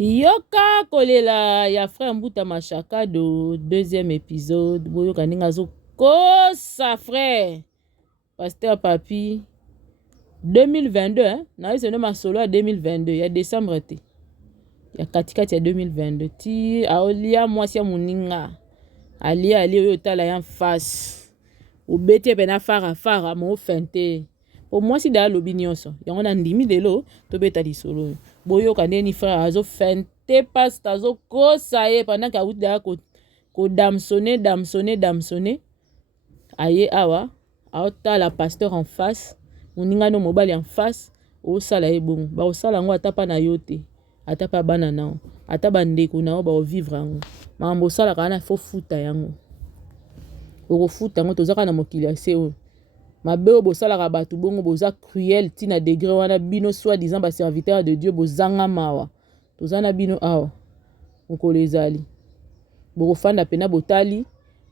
Yoka kolela ya frère Mbuta Mashaka do deuxième épisode. Boyoka ningazo kosa frère. Pasteur Papi 2022 hein. Na ese ma solo à 2022 ya décembre te. Ya katikati ya 2022 ti aolia mwasi ya muninga. Ali oyo tala ya face. Obete pena fara mo fente. Au moins si da lobi nyonso yango na ndimi lelo to beta di solo boyoka ndeni frère azo fente pasta azo kosa ye pendant ka wuti da ko damsonner aye awa aota la pasteur en face moninga no mobali en face o sala ye bongo ba o sala ngo atapa na yote atapa bana nao ataba ndeko nao ba o vivre ngo mambo sala kana fo futa yango o futa ngo tozaka na mokili ase o mabe o bosalaka bato bongo boza cruel tina degré wana bino soit disant ba serviteur de Dieu bozanga mawa tozana bino awa mokolo ezali bokofanda pena botali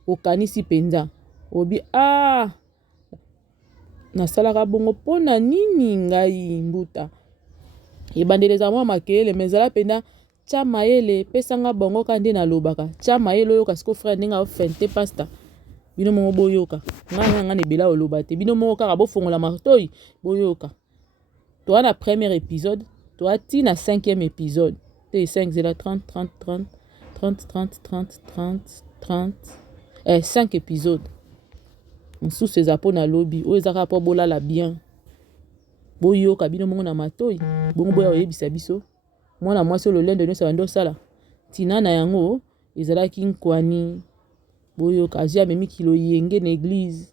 okanisi penza obi nasalaka bongo mpona nini ngai Mbuta ebandeleza mwa makele mezala pena tia mayele pesanga bongo kande nalobaka tia mayele oyo kasiko frère ndenge ofente pasta bino mongo boyoka ngana nebela oloba te bino mongo kaka bofongola martoi boyoka toi na premier épisode toi ti na 5e épisode te 5 zela 30 5 épisode msusu eza po na lobi oyo ezaka po bolala bien boyoka bino mongo na matoi bongo boya oyebisa biso mwana mwasi ololendo nyonso bando sala tina na yango ezalaki nkwani boyoka azia memi kilo yenge na église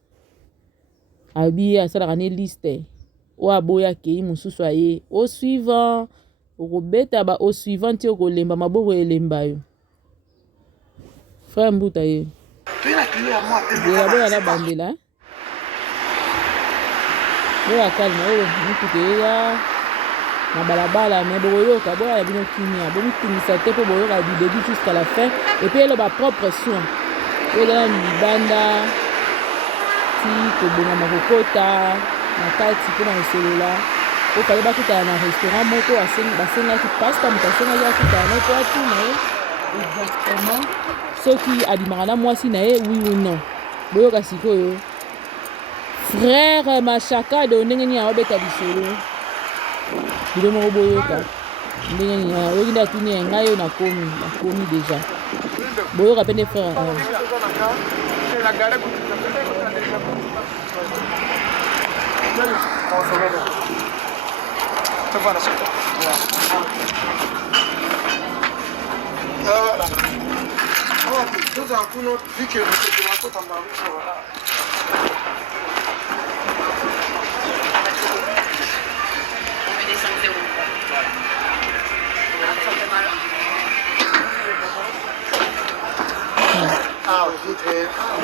abi asalaka ne liste o aboya kei mususu aye au suivant okobeta ba au suivant ti okolemba maboko elemba yo frère Mbuta ye boya na bandela boya kalma oyo mutuke ya na balabala mais boyoka boya bino kimia bomitungisa te po boyoka du début jusqu'à la fin et puis eloba propre soin oyo na libanda ti kobonga makokota na kati mpona kosolola okali bakutana na restaurant moko basengaki pasta moto asengaki akutana na po atuna ye exactement soki abimaka na mwasi na ye oui ou non boyoka sikoyo frère Mashaka do ndenge nini aobeta lisolo bino moko boyoka ndenge nini oyoki nde atuni ye ngai oyo nakomi déjà boyoka mpe nde frère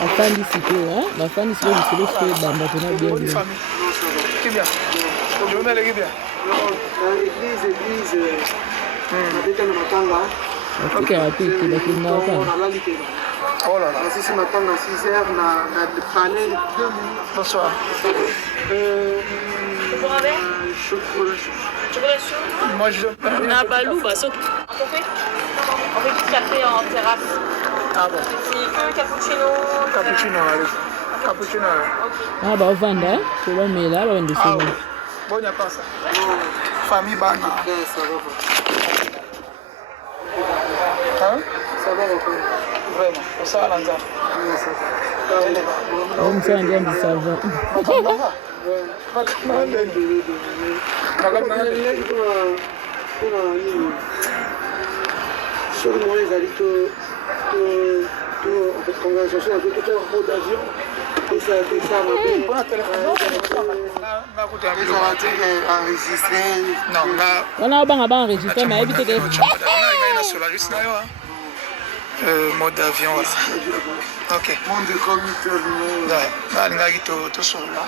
bafandisi te bafandisi pe lisolo so ebamba mpona bien okokaka te te bakendaka Sisi matanga 6 heures na palais 2 minutes. Bonsoir. Chocolat chaud. Moi je donne. Un balou, bah saute. On fait du café en terrasse. Ah bon. C'est que cappuccino. Cappuccino, allez. Cappuccino. Ah bah vanda, tu vas me là, on descend. Bon, il n'y a pas ça. Famille bana. Ça va pas. Hein? Ça va pas. Vraiment, ça va l'enza. On s'en vient du savon. Sur moi, ils allaient en fait, conversation avec tout un mot d'avion. Et ça a été ça. Non, là. On a enregistré, mais évitez que. Mode d'avion, voilà. Ok. Monde de commuteur. Ouais, là, tout sur là.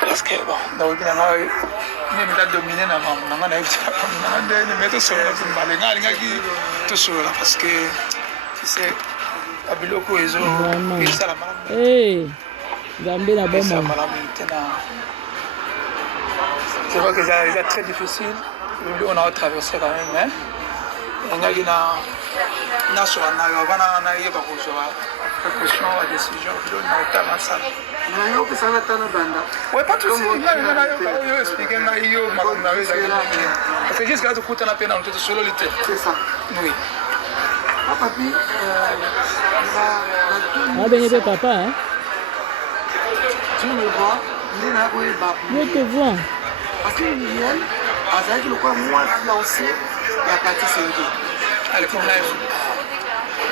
Parce que, bon, dans le bien, même là, dominé, on a mettre sur là, tout sur là, parce que, tu sais, à Biloko, ils ont ça la maladie. Hey, Gambé la bonne. C'est vrai que c'est très difficile. on a traversé quand même, hein. On a eu na sur un avant na yeba ko so précaution à décision que na otama ça. Na yo que ça na tana banda. Ouais, pas tout ça, yo expliquer na yo ma c'est juste que tu coûtes na peine en tout solo l'été. C'est ça. Oui. Ah papi Ah ben il papa hein. Tu me vois, il n'a pas eu bas. Je te vois. Parce que Muriel, avec le quoi moi fiancé, il a parti 5 ans. Allez, pour la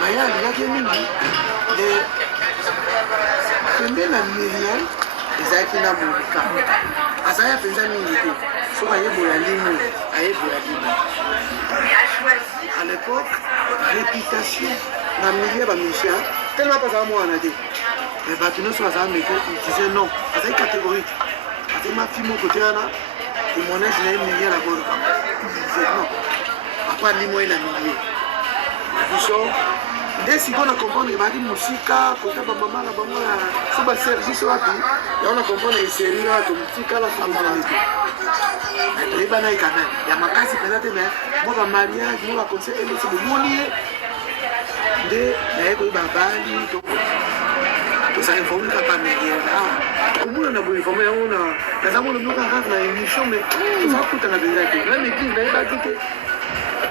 Mais il y a qui mini. Pendant la Muriel, ils avaient qui n'a pas eu cas. Azaya penza mingi te. So aye boya limu, aye boya limu. À l'époque, réputation na Muriel ba Michel, tellement pas à moi en a dit. Les bâtiments sont à mais ils disaient non. C'est catégorique. Parce que ma fille, mon côté, et mon âge, il a millier la bonne. C'est non. Après, l'imo, il a millier. Dès qu'on a compris, il m'a dit musique, quand on a maman, la maman, ça va servir sur la vie. Et on a compris les séries, la musique, la femme, les bananes, quand même. Il y a ma casse, peut-être, mais moi, le mariage, moi, le conseil, c'est de mon lié. De la babali, ça informe pas Muriel. Comment on a voulu informer on a ça mon nom na émission mais ça coûte na vérité. Même église n'a pas dit que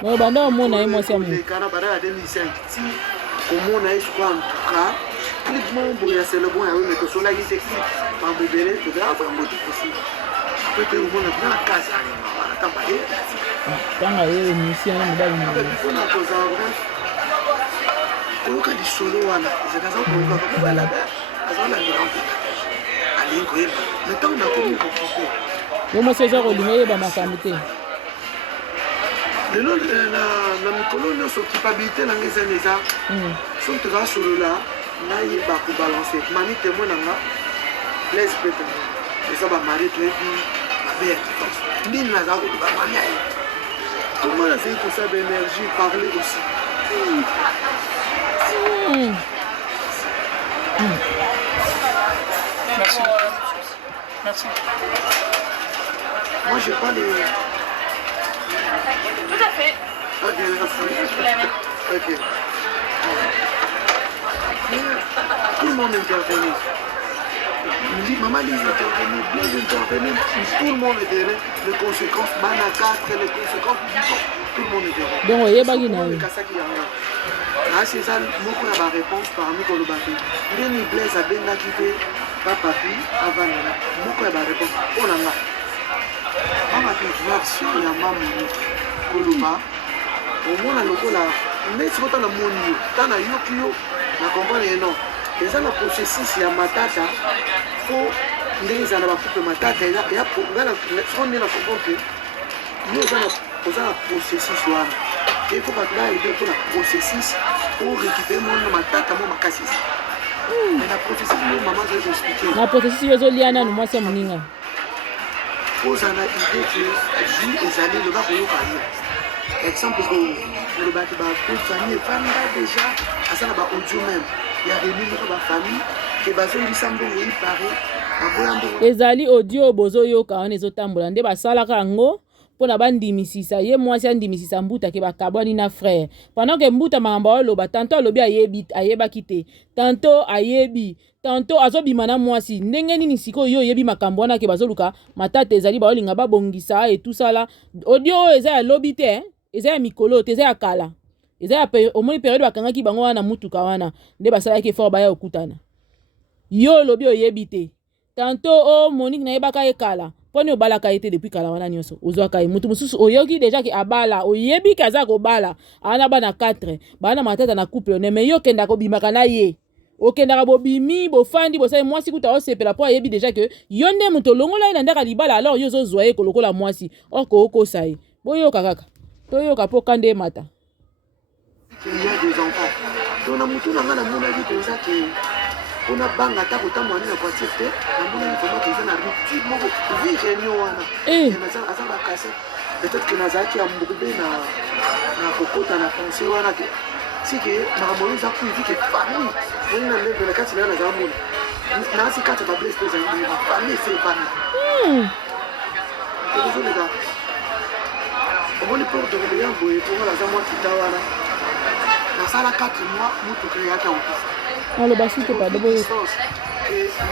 Non banda on a émotion. Le Canada bara 2005. Si comment on a eu quoi en tout cas, uniquement pour y c'est le bon mais que cela qui texte par bébé tu verras pas un mot possible. Après que on a dans la case on a tampé. Quand il y a une mission na mobile. On a posé on a dit solo wana c'est dans ça qu'on va là-bas. Mais tant on a connu Yo mo seza ko linga ba makambi te. Le nom de la micolonie sur occupabilité dans les années ça. Son tra sur là, na yeba ko balancer. Mani témoin nanga. Blaise peut-être. Et ça va marier très bien. Ma belle. Ni na za ko ba mani ai. Comment la c'est pour ça d'énergie parler aussi. Merci. Merci. Moi, j'ai pas les... Tout à fait. Ok, merci. Ok. Tout le monde intervenait. Il me dit, maman, ils intervenaient, bien intervenaient. Tout le monde intervenait. Les conséquences, Bana 4, les conséquences du corps. Tout le monde intervenait. Donc, il y a pas de là, c'est ça, moi, on a ma réponse parmi les bateaux. Bien, il blesse à bien quitter papa, fille, avant là. Moi, on a ma réponse. On a là. On a fait version, il y a ma maman, Koluba. Au moins, on a là. Mais si on a mon yo, on a yo, on comprend non. Et ça, le processus, il y a ma tata. Faut les gens qui couper ma tata. Il y a pour on est là pour que nous avons un processus là. Il faut pas que là, il y ait un processus pour récupérer ma tata, ma cassis. Mais la processus, maman, je vais expliquer. La processus, je vais liana nous moi c'est mon ninga. Faut en a idée que J et Zali le va pour nous parler. Exemple pour le bâtiment, pour famille, famille déjà, à ça là bas audio même. Il y a des membres de la famille qui basent sur l'islam de Paris. Ezali audio bozo yoka on ezotambola nde basalaka ngo pona bandimisisa ye mwasi andimisisa mbuta ke bakabwani na frère pendant que mbuta makambo oloba tantôt alobi ayebaki te tantôt ayebi tantôt azobima na mwasi ndenge nini siko yo yebi makambo wana ke bazoluka matata ezali baolinga babongisa et tout ça là audio oyo eza ya lobi te eza ya mikolo te eza ya kala eza ya omoni période bakangaki bango wana mutuka wana nde basalaki fort baya okutana yo lobi oyebi te tantôt o Monique na yebaka ekala poni obalaka ete depuis kala wana nyonso ozwaka ye mutu mususu oyoki déjà ki abala oyebi ki aza kobala ana bana 4 bana matata na couple ne mais yo kenda ko bimaka na ye okendaka bobimi bofandi bosali mwasi kuta osepela po ayebi déjà que yo nde mutu longola ina ndaka libala alors yo zozwa ye kolokola mwasi oko okosa ye boyoka kaka toyoka po kande mata Il y a des enfants. Donc, on a dit que ça qui on a bang attaque autant moi na voiture te na mbona ni comment qu'ils na rupture moko vie réunion wana et na ça va casser peut-être que nazaki a mbugube na kokota na pensée wana que si que na moni za ku vie que famille on na lebe na kati na za mona na si kati ba blesse za famille c'est famille désolé là omoni porte de ya boye mpongo naza mwa kita wana nasala 4 mois motuka eyaki aokisa aloba su te pade boyo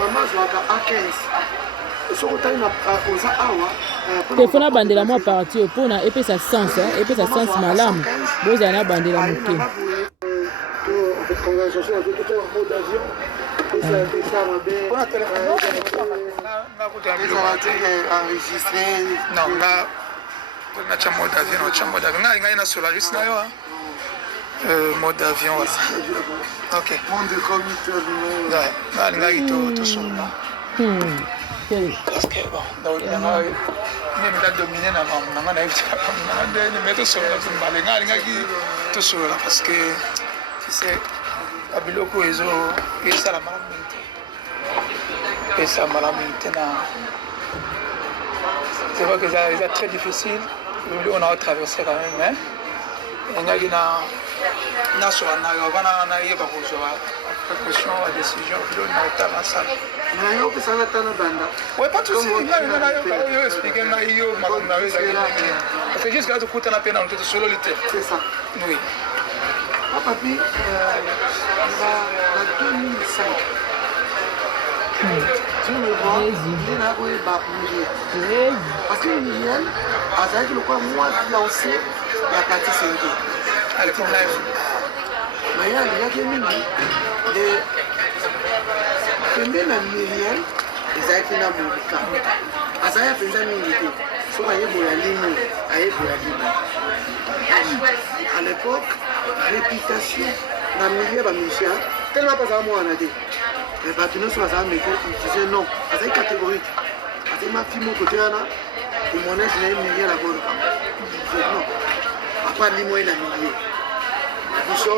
mama azwaka A15 soki otali oza awa telefone abandela mwa parti oyo mpona epesa sens epesa sens malamu bozala na bandela moke natya mode avion ngai na solaris na yo mode avion wala ok nalingaki tosolola parce que bon mimi nadomine na nanga nayebi me tosolola mbale ngai alingaki tosolola parce que tise babiloko ezala malamu mingi te esala malamu mingi te na c'est vrai que c'est très difficile on a traversé quand même mais engaki na sola na vana na yeba kozwa précaution à décision bilo na otala sala na yo pesana tana banda ouais pas tout ça yo expliquer na yo makamna weza c'est juste que tu kuta na pena on te solo lité c'est ça oui papi la 2005 tu me vois ndina koyeba Myriel parce que Myriel azalaki lokwa mwa fiancé ya Kati Sengi à l'époque là mais alingaki mingi de pembe na Myriel ezalaki na Monika azalaki mpenza mingi te soki ayeboya limo ayeboya limo à l'époque réputation na milieu bamusicien tellement pas azala mwana te bato nyonso bazala meke utilize non azalaki catégorique azali mafi moko te wana témoignage na ye milieu na bolo non apa limo ye na milieu biso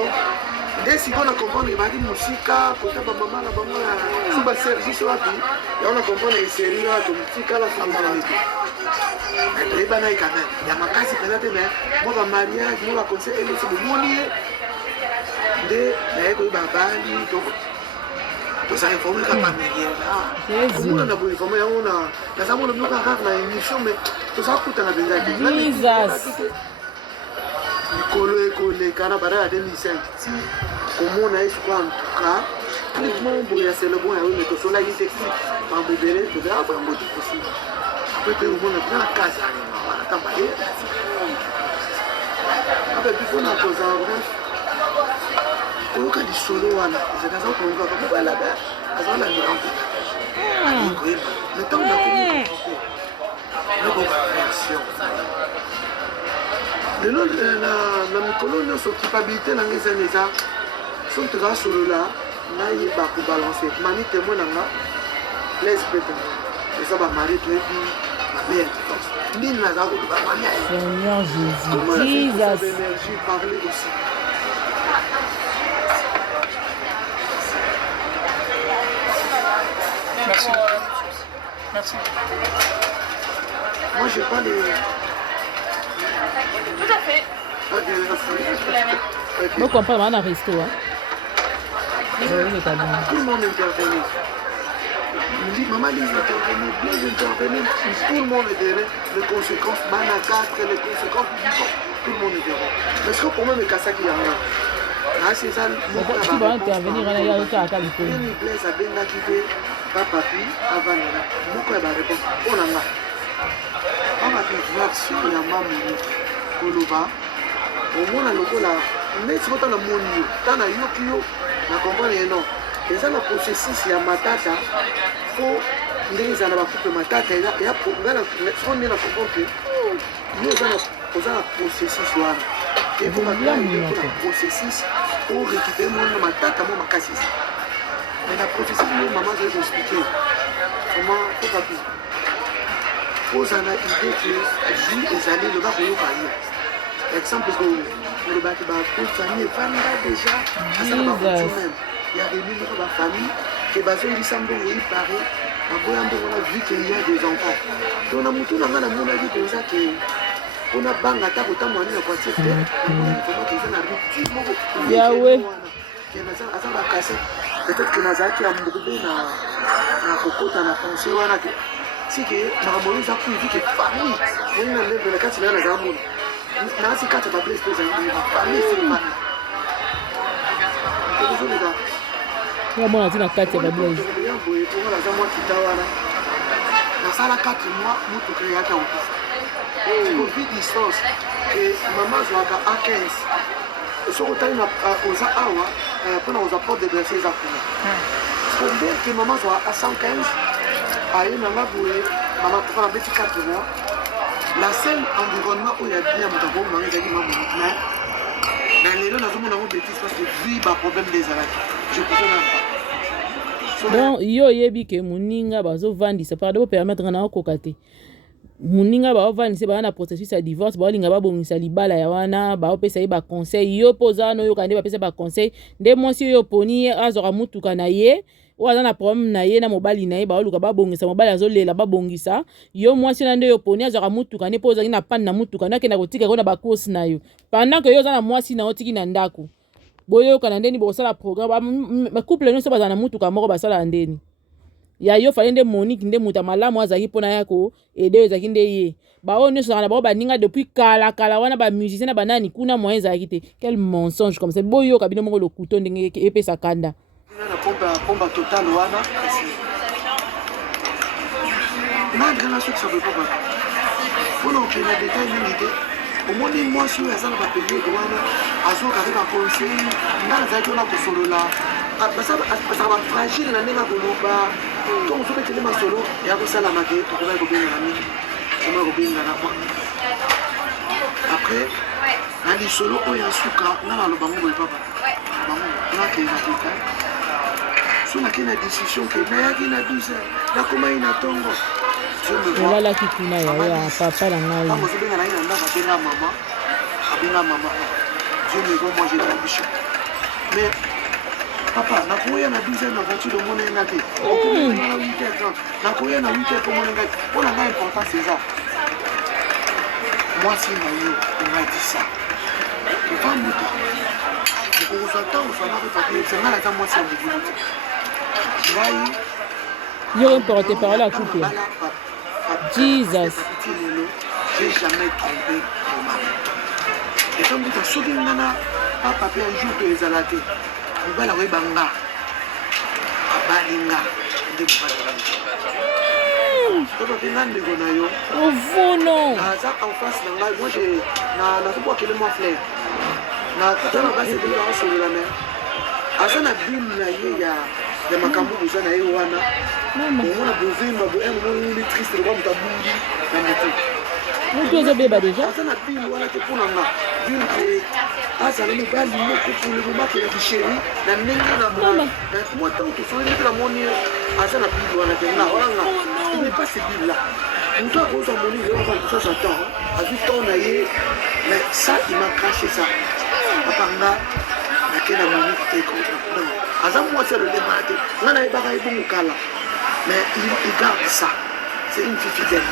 nde sikoyo na comprendre ebaki mosika kota bamama na bango si baservice wapi yango na comprendre eseri wato motikala somonete toyebana ye quand même ya makasi mpenza te mais mwa bamariage mwa baconseil elesi bomoni ye nde naye koyeba bali toza informe kaka meriela na boinforme yango naza mona biloko kaka na émission mais toza kutana mpenza te likolo ekoleka na bada ya 2005 ti komona ye sikoyo antuka uniquement boye ya selebon yayo me tosolaki te mambo ebele tozala bango tikosi apre mpe komona tona na kase alema wana tamba ye ape bifona kozala bref koyoka lisolo wana ezali aza kolongaka mobayelabe azala mirango koyeba me ntango nakomi nakoversion lelo na mikolo nyonso culpabilité nanga ezani eza soki tozala solola nayeba kobalanse mani témoin nanga blaise pete eza bamari toyebi babe importance ndini nazala kotoba mani Seigneur Jésus énergie parler aussi merci merci moi j'ai pas les Tout à fait. Moi, comprends, on a un resto. Tout le monde intervenait. Maman dit intervenir, bien intervenir. Tout le monde intervenait. Les conséquences, Bana 4, les conséquences du corps. Tout le monde intervenait. Mais ce que pour moi, c'est ça qui y a rien. Là, c'est ça. Qui va intervenir, il y a autre à Calico. Il me plaît, ça vient d'acquitter. Papa, puis, avant, pourquoi il va répondre? On en a. Papa, puis, version, il y a maman. koloba omona lokola neti kotala moni yo tana yoki yo na comprendre non eza na processus ya matata po ndenge eza na bakupe matata soko nde na comprendre yo oza na processus wana epokola processus po récupere mona matata mo makasi mais na processus mo mama azali koexplike comment po papi ozana idée que jour ezali loba koyoka ye exemple kolobaki bafamille efanda déjà asala bafonction même ya réunir moko bafamille ke bazoyebisa mbongo ipare baboya mbongo na vu que il y a des enfants donc na motu na nga namonaki koza ke mpona banga ata kotamwani na voiture te namonaki eza na rupture moko yawe aza bakase peut-être que nazalaki ya mbokube na kokota na pensée wana ke sike makambo oyo eza kuivi ke famille ndenge na leve na kati na nazala mona nasi kati ba place pesa ni ba famille c'est pas ya mona tina kati ya bablaise nasala 4 mois mutuka yake autisa covid distance ke mama zwaka a 15 soki otali na oza awa mpona oza porte de berce eza kuna combien ke mama zwa a 115 aye nanga boye mama mpona beti 4 mois la seul environnement oyo ya bien moto akomanga ezali mamoniki na lelo nazomona ngo bétise parce que vi baproblème ezalaki je comprends pas. Bon, yo yebi ke muninga bazovandisa pardon bo permettre na okoka te muninga baovandisa bana processus ya divorce baolinga babongisa libala ya wana baopesa ye baconseil yo poza no yoka nde bapesa baconseil nde mwasi oyo oponi ye azwaka mutuka na ye oyo aza na problème na ye na mobali na ye baoluka babongisa mobali azolela babongisa yo mwasi na nde oyo oponi azwaka mutuka nde mpo ozalaki na pane na mutuka nde akenda kotika ko na bacourse na yo pendant que yo oza na mwasi na otiki na ndako boyoka ndeni bosala programme couple nyonso bazala na mutuka moko basala ndeni ya yo fale nde Monique nde muta malamu azaki mpona yako ede ezaki nde ye bao nyonso na bao baninga depuis kala wana ba musicien na banani kuna moyen ezalaki te quel mensonge comme ça boyoka bino moko lokuto ndenge epesa kanda na pomba total wana malgré la suite ça veut pas mpona okena détail mingi te omoni mwasi oyo aza na baperiode wana azokaki baconseil nga nazalaki wana kosolola bazaka bafragile na ndenge akoloba ntongo ozobetele masolo ya kosalama te tokomaki kobengana mingi tokomaki kobengana après na lisolo oyo ya suka nga nalobango boye papa bango nakei na détail so nakei na décision ke nayaki na 12 heures nakomai na ntongo olalaki kuna ya papa na ngai ozobenga naye na ndako abenga mama Dieu me voit moi j'ai l'ambition mais papa nakoya na 12 heures na voiture omonenga te okomenga na 8h30 nakoya na 8h komonenga te mpona ngai importance eza mwasi na yo ongai di ça eva moto okozwa ntango osanako papier ngai naza mwasi ya mobulu te ngai yo importe parole à couple Jesus. J'ai jamais trompé mon mari. Et comme vous avez sauvé nana, papa peut un jour que les alatés. Vous allez avoir banga, abalinga, de banga. Oh vous non. Ça en face là, moi j'ai na tout quoi que le moi fleur. Na tout na base de la sur la mer. Asa na bim na ye ya de makambo buza na ye wana. Mama. On a besoin de un triste de voir tabundi na moto. Vous avez bébé déjà. Asa na bim wana te pona nga. Bim ke asa na mobali moko pour le moment que la chérie na nenga na mama. Na moi tant que so la moni asa na bim wana te na wana nga. Il n'est pas ce bim là. On doit cause en moni on va ça s'attend. A vu ton aïe mais ça il m'a craché ça. Apanga na kena moni te ko. Asa moi c'est le démarrer. Ngana ibaka ibu kala. Mais il garde ça. C'est une fille fidèle.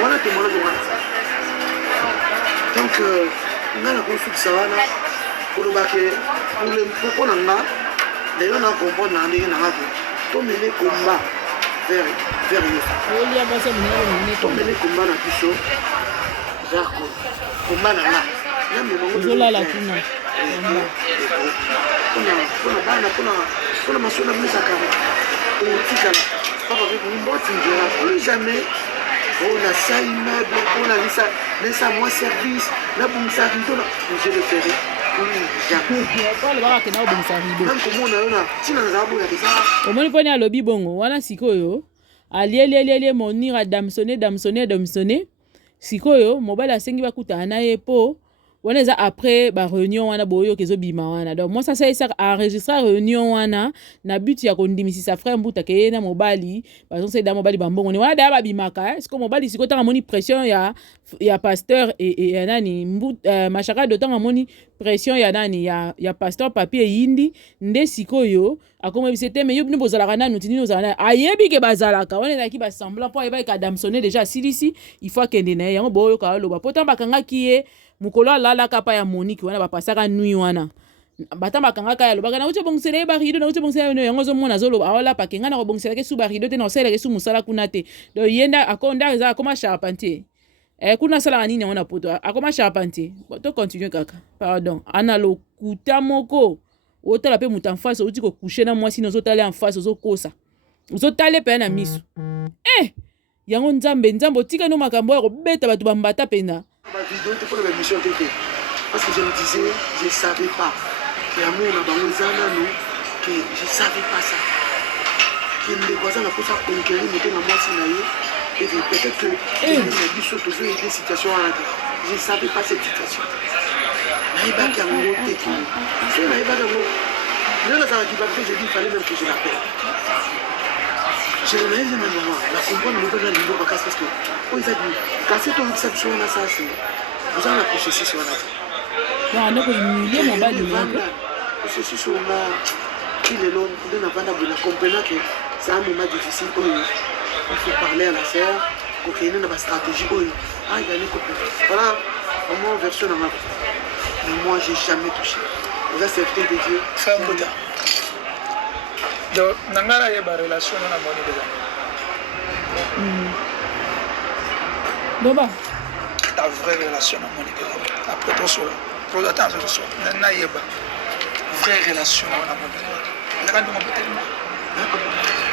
Voilà tout le monde de ça. Donc, on a la construction ça là. Pour le baquet, pour le pourquoi on a, d'ailleurs on a compris dans les nages. Tout mener combat vers eux. Tout mener combat dans tout chaud. Zarko. Combat dans là. Même le moment. Zola la kuna. On a mentionné plus à carré. On tika. Papa plus jamais on a ça immeuble, on a laissé à moi service, là pour me servir, je le ferai. omoni mponi alobi bongo wana sikoyo alielielie monira damsone sikoyo mobali asengi bakutana na ye po wana eza après ba réunion wana boyo kezo bima wana donc moi ça enregistrer réunion wana na but ya kondimisisa frère mbuta ke na mobali bazonse da mobali bambongo ni wana da ba bimaka est-ce que mobali sikota amoni pression ya pasteur et nani machaka d'autant amoni pression ya nani ya pasteur papier yindi nde sikoyo akoma bisete mais yobino bozalaka nanu tinino zalana ayebi ke bazalaka wana na ki ba semblant po ayeba ka damsonner déjà silisi il faut kende na yango boyo ka loba pourtant bakanga kiye mukolo alala kapa ya Monique wana bapasaka nuit wana batamba kangaka ya lobaka na uche bongsele ba rido na uche bongsele no yango zo mona zo loba awala pakenga na bongsele ke su ba rido te na osele ke su musala kuna te do yenda akonda za koma charpentier kuna sala nini on a poto akoma charpentier to continue kaka pardon ana lokuta moko otala pe muta en face oti ko coucher na mwasi no zotala en face ozokosa ozotale pe na miso yango nzambe otika no makambo ya kobeta bato bambata pena ma vidéo te pour la mission tété parce que je me disais je savais pas que amour na bango zana no que je savais pas ça que les voisins na posa conquérir meté na mwasi na ye et peut-être que il a dit surtout que des situations à la je savais pas cette situation naïba qui a mon tété c'est naïba de moi là ça qui va faire j'ai dit il fallait même que je l'appelle. Je ne sais même pas, la comprendre le temps de l'île parce que ils ont dit quand c'est ton exception là ça c'est vous en approchez sur la non donc humilier mon bas de moi c'est sur là il est long de n'a pas de comprendre que c'est un moment difficile il faut parler à la sœur pour qu'il y ait une stratégie il y a une copine voilà comment version dans ma mais moi j'ai jamais touché vous acceptez de Dieu fais un peu de donc nangana ye ba relation na moni déjà Doba ta vraie relation na moni déjà après tout ça pour attendre ce soir nana ye ba vraie relation na moni déjà quand on peut tellement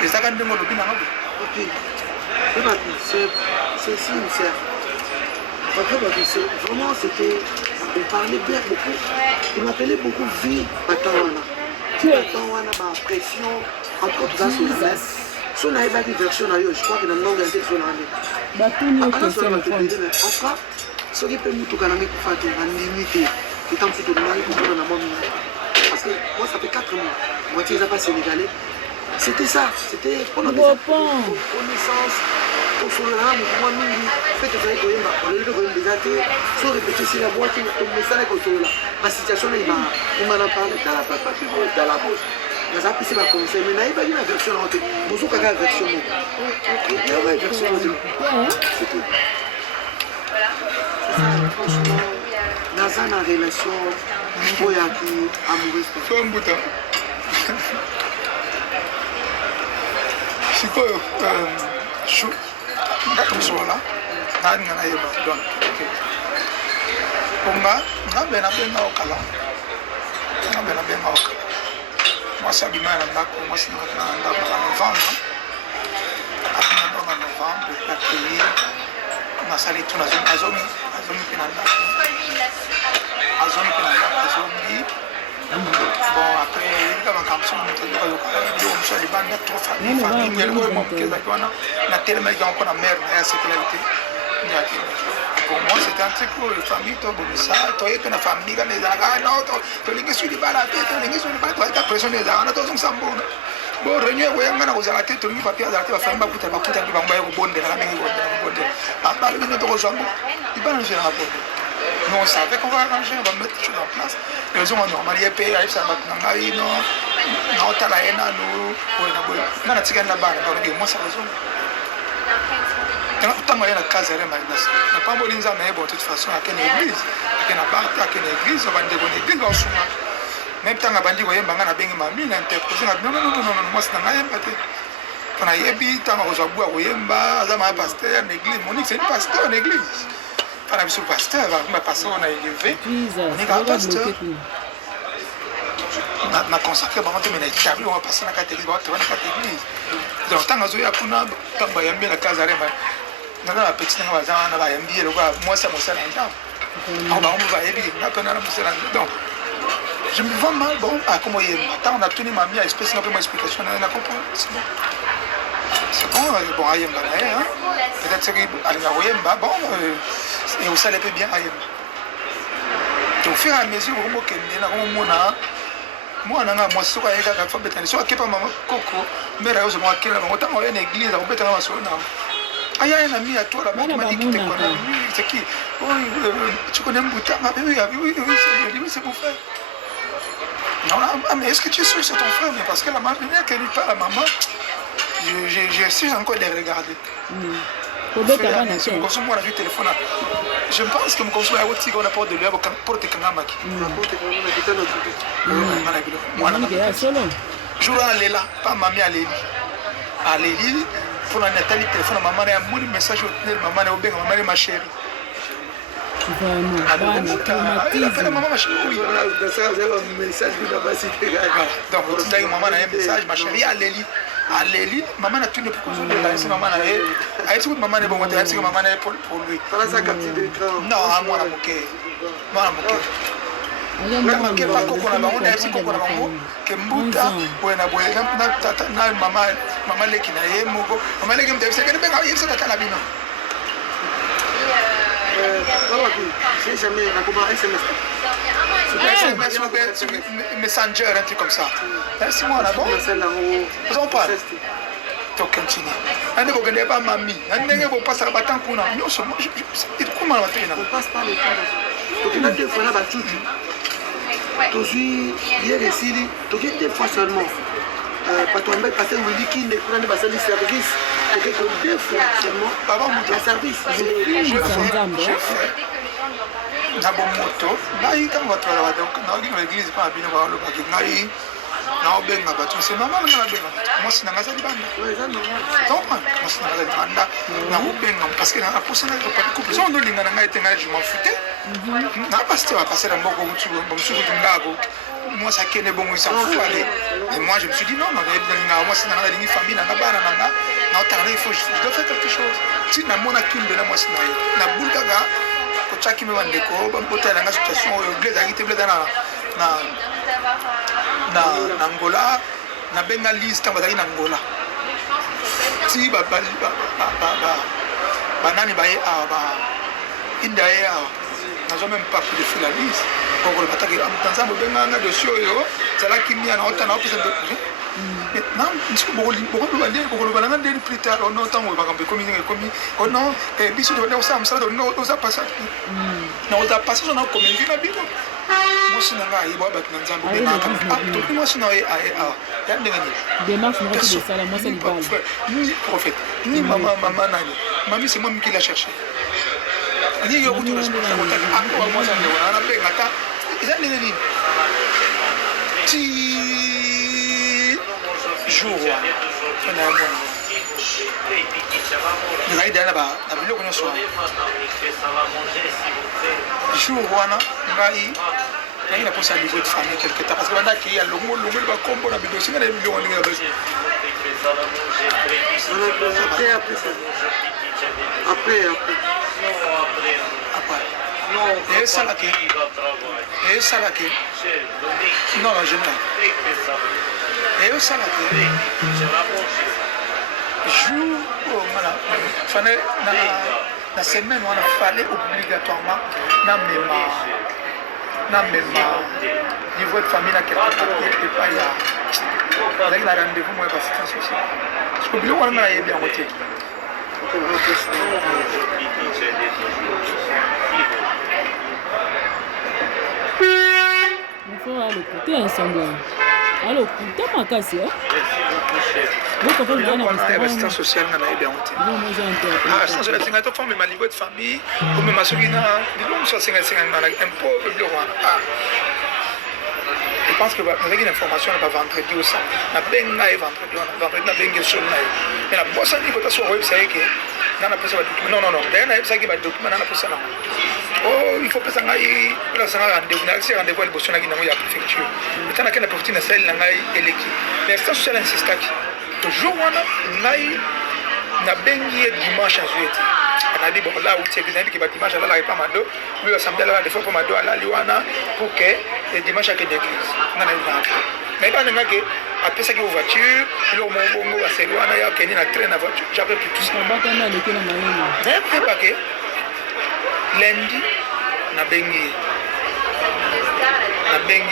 les ça quand on le bien non c'est sincère vraiment c'était on parlait bien beaucoup il m'appelait beaucoup vie Batawana Batawana ma pression entre autres dans son on a évalué version je crois que dans l'angle de son année en France ce qui peut nous tout canal pour faire des limité qui tant que de mal pour dans mon parce que moi ça fait 4 mois moitié ça pas sénégalais c'était ça c'était pour notre connaissance pour son âme moi nous fait que ça est goyemba on le goyemba déjà sur répéter c'est la boîte comme ça les côtés là la situation là il m'a parlé t'as la papa tu vois t'as la bouche mais ça c'est pas comme ça mais là il va une version en fait vous avez une version il y a une version c'est tout franchement dans une relation boya qui amoureuse fais un bouton sikoyo chou ngakusola nani ngana yeba donc onga ngabe na benga okala moi ça bima na ndako moi c'est na ndako na novembre après novembre accueillir na sali tuna azoni pena ndako bon après il va comme ça on se dit bande trop famille mais le moment que ça quoi na tellement il y a encore la mère et la sécurité pour moi c'était un truc pour la famille to bon ça to et na famille quand les aga non to lingi sur les balades to lingi sur les balades ta pression les aga to sont sambona bon réunion ko yanga na ko zala tete ni papier za tete famille bakuta ki bangba ko bonde na mingi bonde papa le no to ko zambo il va changer rapport nous on savait qu'on va arranger on va mettre tout en place les gens ont normal y payer ça va na ino na otala ena no na na tika na bana donc moi ça raison tant que la case est magnus na pas bon nza mais bon de toute façon à quelle église à quelle église on va de bonne église en suma même tant que bandi ko yemba na bengi mami na interposer non moi c'est na yemba te on a yebi tant que ozabu ko yemba azama pasteur en église Monique c'est une pasteur en église pas la pasteur va passer on a élevé on est pasteur na consacré ba on na établi on va passer na catégorie on va na catégorie donc tant que ya kuna tamba yambe na kazare ba na la petite na bazana na ba yambi le quoi moi ça na ndam on va yebi na pena na musela donc je me vois mal bon comment il attends on a tenu ma mia espèce un peu ma explication na comprendre c'est bon bon ayemba hein peut-être que alina oyemba bon et ça le peut bien ayemba donc au fur et à mesure on kende na mona moi nanga moi soka yeka ka fa betani so akepa mama koko mbera yo zo mo akela ngo tanga yo na église ko betana ma so na aya na mi atola ba ma dikite ko na mi c'est qui tu connais Mbutanga oui c'est mon frère non mais est-ce que tu es sûr c'est ton frère mais parce que la maman qu'elle lui parle à maman je suis encore de regarder moi la vue téléphone je pense que mon consomme a aussi qu'on a porte de lui porte kangamaki jour à Léla pas mamie à Léli pour la Nathalie téléphone maman a mon message au maman est au bien maman est ma chérie Vraiment, bana traumatisme. Maman ma chérie. Donc tu dis maman a un message ma chérie Aleli maman a tout ne pour que maman a est-ce que maman est bon est-ce que maman est pour lui. Non, à moi la moquer. Moi la moquer. Kama ke pa koko na bango na yesi koko na bango ke mbuta boena boena na mama leki na ye moko mama leki mtebise ke benga yesi tata na bino j'ai jamais nakoma SMS messenger un truc comme ça merci moi là bon ils ont pas to continue ande ko gende ba mami ande ko passa ba tan kuna nyoso comment va faire on passe par le temps to kina deux fois na ba chuchu tozwi hier esili toki deux fois seulement bato ambe pase wiliki nde kuna nde basali service toki ko deux fois seulement la service na bomoto ngai ntango bato naoki na église mpa na bino balobaki ngai naobenga bato se mama nga nabenga bato mwasi nanga aza libanda mwasi nanga aza libanda nakobenga parce que naposana topaki couple so ondolinga na ngai ete ngai je m'en fute na paster bapase na mboko mosuku tungako mwasi akende bongo isanfu ale et moi je me suis dit non nalinga mwasi nanga nalingi famille nanga bana nanga naotala na il faut je dois faire quelque chose ti namona kimbe na mwasi na ye nabuli kaka kotiaki me bandeko botala nanga situation oyo ble ezalaki te ble eza na Angola nabenga liste ntango bazalaki na Angola ti banani baye awa inda ye awa nazwa même pas de fil la liste kokolo bataki motanzambo obenganga dossier oyo ezalaki mia naota naopesa bokolobana ndeni plus tard ono ntango makambo ekomi ndenge ekomi ono biso osala mosala oza passage na oza passage ona okommunike na bino mwasi na ngai ayeba bato na nzambe obengaka mwasi na ye aye awa ya ndenge nini prophète ni mama nani mami c'est moi qui l'a cherché ni yo kutu responsable ako mwasi na ndeko na benga ta eza ndenge nini ti jour on a bon ngai dana ba na biloko nyonso jour wana ngai ngai na posa niveau de famille quelque temps parce que banda ki ya longo ba kombo na bido singa na biloko ndenge ba après et ça là qui non je n'ai et ça là jour fallait la semaine on a fallait obligatoirement na même niveau de famille là quelque part et pas il y a rendez-vous moi assistance sociale parce que biloko wana ye bien côté il faut aller écouter ensemble. Alors, écoutez ma casse, hein? Assistance sociale, on a bien honte. Assistance sociale, c'est une forme de ma niveau de famille, ou même ma sourina, c'est un pauvre bureau. Je pense que nous avons une information vendredi au sang. Nous avons une vendredi, nous avons une seule. Mais la bosse a dit que tu as website. Non. D'ailleurs, il y a des documents dans la poste. Oh, il faut que ça aille. Là, ça a rendez-vous. Il y a rendez-vous à la préfecture. Maintenant, il y a une petite salle qui est électrique. Mais l'assistance sociale insiste. Toujours, on a bengi dimanche à jouer. On a dit, bon, là où tu es, dimanche, là, il n'y a pas mal d'eau. Lui, l'assemblée, là, des fois, pour m'ado, là, Liwana, pour que dimanche, il y ait l'église. On a un mais quand on a que après ça qui est voiture, le mongo va se loin, il y a quelqu'un qui traîne la voiture. J'avais plus tout ça. Mais pas que lundi, on a bengi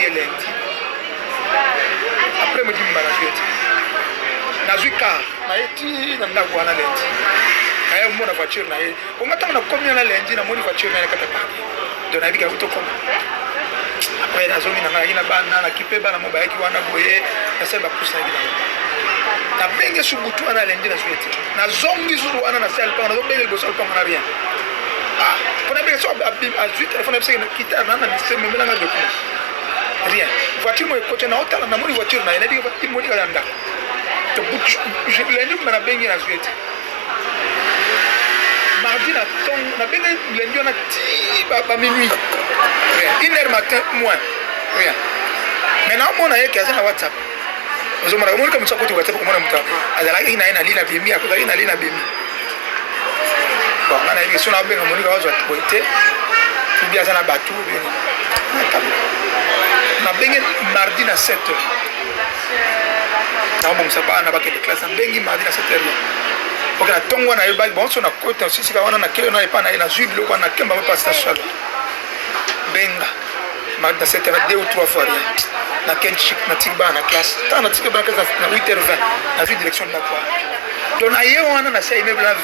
lundi. Après, je me dis, je suis car, je suis lundi. Kaya mona voiture na ye. Ongata na combien la lundi na moni voiture na kata pa. Donc na bika uto koma. Après na zoni na ngina bana na kipe bana mo bayaki wana boye na seba kusa ngina. Na benge subutu na lundi na sueti. Na zongi zuru wana na sel pa na benge go sel pa na rien. Ah, pour na benge so abim azu téléphone pese na kita na na mise me melanga de quoi. Rien. Voiture mo ko na hotala na moni voiture na ina diga ti moni ga nda. To but je lundi na benge na sueti. mardi na tongo na benga lundi on a ti ba minuit rien 1h matin moins rien maintenant mon aye qui a na WhatsApp ozo mara mo comme ça ko tu WhatsApp ko mona muta azala ina ina lina bimi akoza ina lina bimi bon na ile sona benga moni ka wazo boite tu bien sana batu bien na benga mardi na 7h na bon ça pas na ba que de classe bengi mardi na 7h ok na tongo na yeba bon so na kota sisi ka wana na kile na epa na zuid lo na kemba pa station benga mardi na 7h 2 ou 3 fois na kenchik na tikba na classe ta na tikba na classe na 8h20 na zuid direction de la quoi donc na ye wana na sai mebla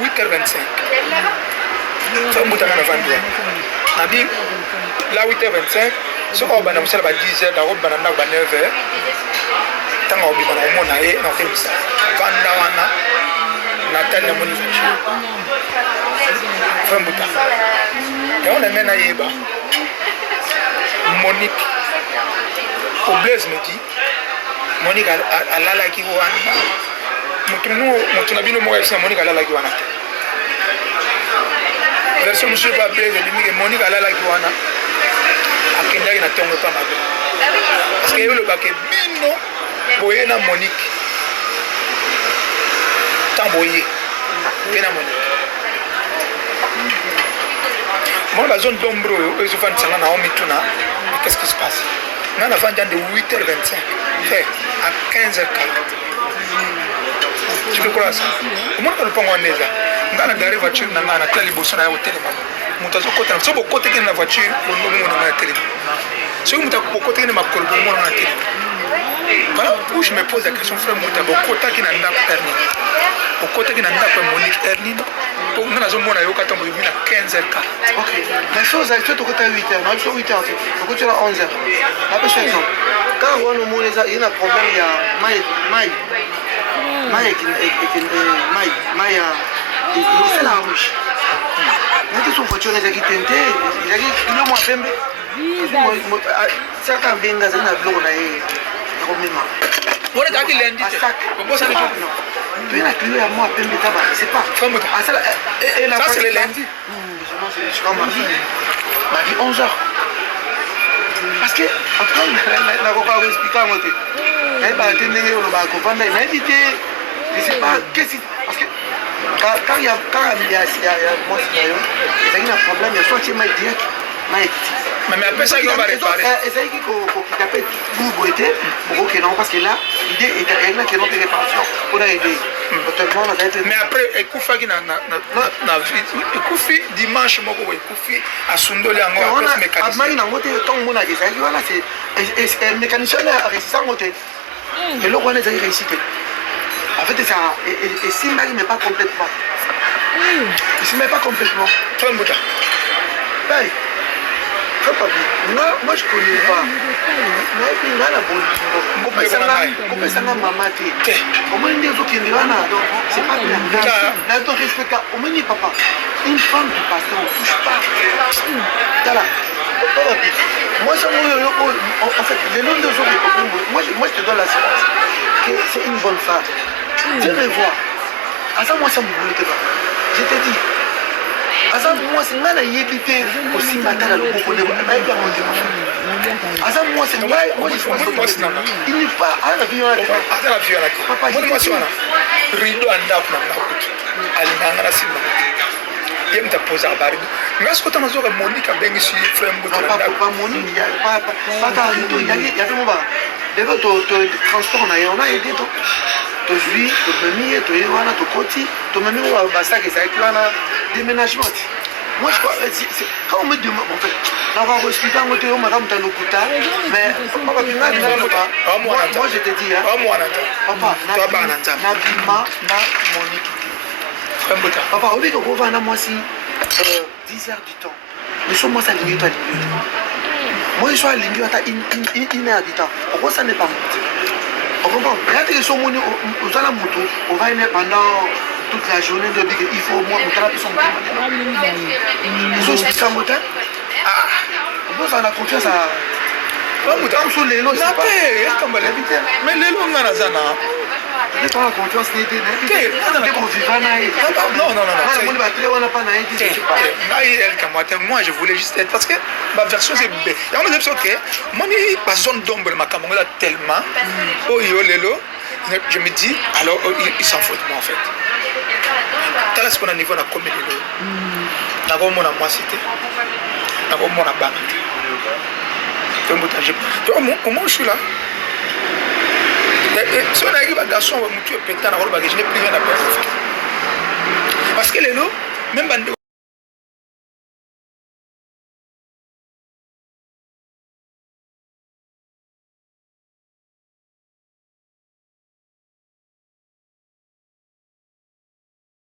8h25 ça mbuta na vandu na bi la 8h25 so ko bana musala ba 10h da roba na 9h tanga obi bana mo na ye na temisa vanda wana na tanda moni vachu fambuta ya ona mena yeba Monique au Blaise me dit Monique alala ki wana mutu na bino mo ya Monique alala ki wana version monsieur pas Blaise limike Monique alala ki wana akendaki na tongo pa mabe parce que le baké bino boye na Monique tamboye boye na Monique moi la zone d'ombre eux se font ça na omituna qu'est-ce qui se passe na la vente de 8h25 fait à 15h40 tu peux croire ça comment on le prend en neza ngana gare voiture na ngana tali bosso na hôtel mutazo kota so bokote ke na voiture bono na télé so muta bokote ke na makolo bono na télé voilà où je me pose la question frère muta bokota ke na ndako perni bokota ke na ndako Monique Ernie pour nous avons mona yoka tambo yumi na 15h40 ok la chose est que tu côté 8h na 8h donc tu as 11h la pêche exemple quand on nous monnaie il y a un problème il y a mai c'est la rouge mais tu son voiture les qui tenté il y a qui le moi pembe ça quand benga ça na bloc na yé romema on est à lundi on bosse avec nous tu es client à moi pembe taba c'est pas ça c'est le lundi je commence m'a dit 11h parce que après la copa expliquer à moi et bah tenez on va comprendre il m'a invité je sais pas qu'est-ce parce que quand il y a moi c'est un problème il y a soit tu m'as dit mais après ça, il va réparer. Et ça, il faut qu'il t'appelle tout beauté, pour que non, parce que là, l'idée est qu'il y a une réparation pour aider. Mais après, écouffa qui n'a écouffi dimanche, moi, écouffi à Sundoli en haut, après mécanicien. Après, il y a un moté, tant que mon agissage, voilà, c'est un mécanicien à réussir en moté. Et là, on a réussi. En fait, ça, et si il ne met pas complètement. Il ne met pas complètement. Toi, Mbouta. Bye. Moi je connais pas. C'est pas bien. Papa. Une femme qui passe, on ne touche pas. Moi, en fait, les noms de jours, moi je te donne l'assurance que c'est une bonne femme. Je vais voir. À ça, moi, ça me voulait pas. Je te dis. Asa moi c'est ngana yebité aussi matala le beaucoup de avec la montée. Asa moi c'est ngana moi je suis il n'est pas à la vie on a la vie on a moi c'est on rido anda kuna kutu alinganga na simba yem ta poser bari ngasko ta mazoka Monique bengi si frère mbuto na pas Monique pas ta rido il y a vraiment devant ton transport na on a aidé donc to jui to famille to yewana to koti to même on va ça que ça qui wana déménagement. Moi je crois quand on me demande en fait d'avoir expliqué en moto madame Tanokuta mais papa moi je te dis hein papa na bima na Monique papa au lieu de revenir moi si 10 heures du temps mais sur moi ça ligne toi moi je suis à ligne à une heure du temps pourquoi ça n'est pas on comprend il y a des choses aux ala moto on va aller pendant toute la journée de dire il faut moi monter ils sont ils sont expliqués en moto on a confiance à mais lelo nga naza na moi je voulais juste être parce que ma version c'est B. Ok, moi ma zone d'ombre ma caméra tellement oh yo lelo je me dis alors ils s'en foutent moi en fait. T'as ce qu'on a niveau na comédie lelo. Na ko mona moi c'était. Na ko mona bana. Comment je suis là? Si on arrive à garçon, je n'ai plus rien à perdre. Parce que les lots, même bande